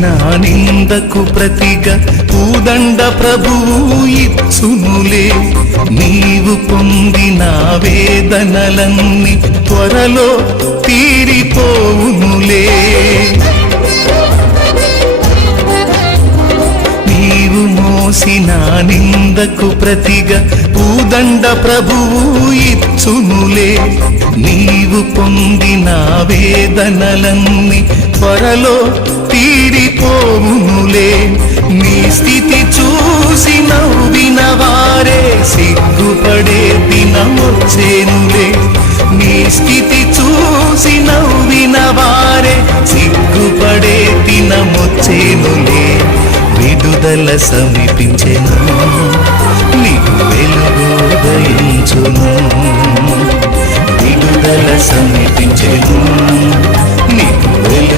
మోసిన నిందకు ప్రతిగా పూదండ ప్రభువు ఇచ్చునులే. నీవు పొందిన వేదనలన్నీ త్వరలో తీరిపోవునులే. నీవు మోసిన నిందకు ప్రతిగా పూదండ ప్రభువు ఇచ్చునులే. నీవు పొందిన వేదనలన్నీ త్వరలో తీరిపోవునులే. నీ స్థితి చూసి నవ్విన వారే సిగ్గుపడే దినమొచ్చేనులే. నీ స్థితి చూసి నవ్విన వారే సిగ్గుపడే దినమొచ్చేనులే. విడుదల సమీపించెను, నీకు వెలుగు ఉదయించును. విడుదల సమీపించెను, నీకు వెలుగు